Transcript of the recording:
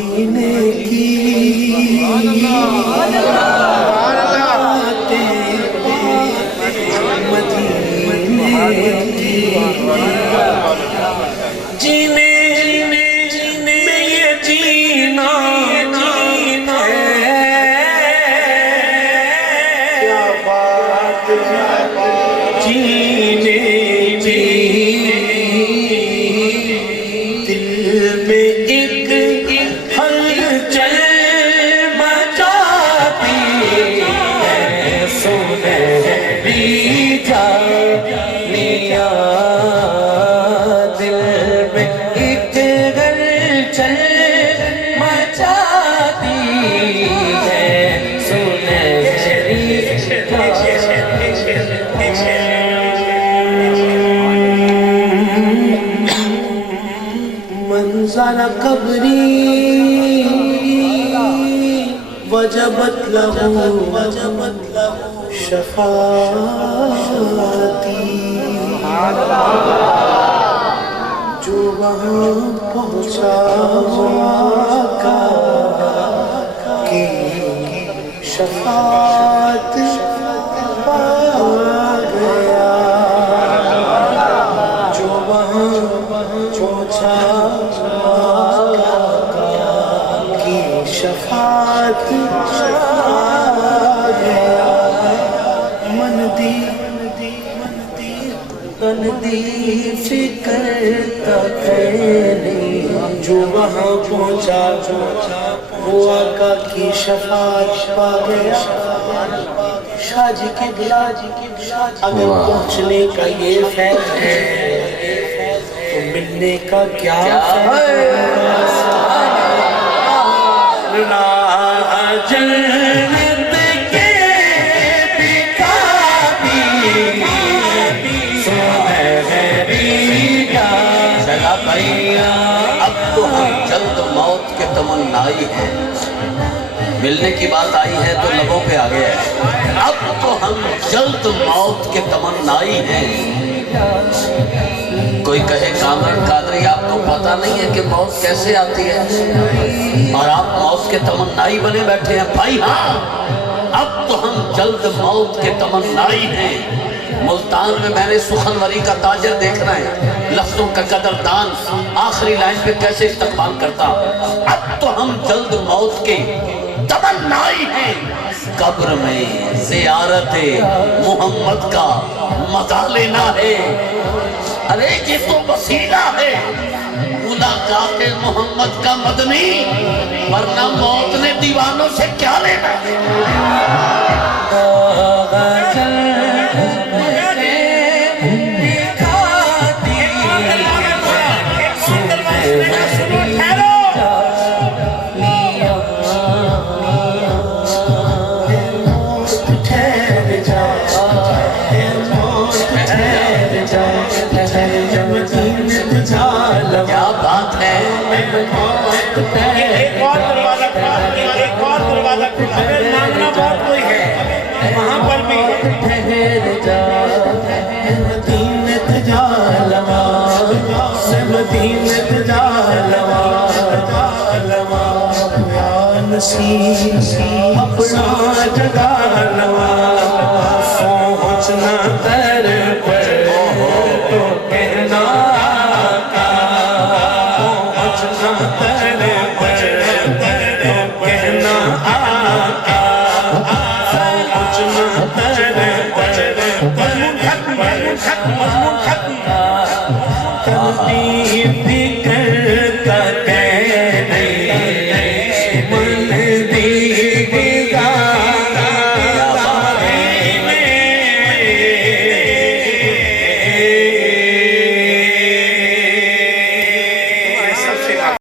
مدینے کی جینے میں یہ جینا کیا بات جینے دل میں ایک ہلچل مچاتی ہے سنہری جانیاں دل میں ایک ہلچل مچاتی ہے سنہری منظر قبری وجبت له شفاعتی جو وہاں پہنچا آقا کی شفاعت پا گیا جو وہاں پہنچا کی شفاعت گیا من دی فکر تک نہیں جو وہاں پہنچا وہ آقا کی شفاعت پا گیا شاہ جی کے بلا اگر پہنچنے کا یہ فیض ہے تو ملنے کا کیا فیض راہ جنت کے دکھاتی سنہری جانیاں اب تو ہم جلد موت کے تمنائی ہیں ملنے کی بات آئی ہے تو لبوں پہ آ گیا ہے اب تو ہم جلد موت کے تمنائی ہیں کوئی کہے کامران قادری آپ کو پتہ نہیں ہے کہ موت کیسے آتی ہے اور آپ موت کے تمنائی بنے بیٹھے ہیں بھائی ہاں اب تو ہم جلد موت کے تمنائی ہیں ملتان میں میں نے سخنوری کا تاجر دیکھنا ہے لفظوں کا قدردان آخری لائن پہ کیسے استقبال کرتا اب تو ہم جلد موت کے تمنائی ہیں قبر میں زیارت محمد کا مزہ لینا ہے ارے یہ تو وسیلہ ہے ملاقات محمد کا مدنی ورنہ موت نے دیوانوں سے کیا لینا کیا بات ہے ایک اور دروازہ اگر مانگنا بہت کوئی ہے وہاں پر بھی مدینت جا لوا مدینت جا لوا یا نصیب اپنا جگہ لوا سوچنا تر پر تو کہنا مضمون ختم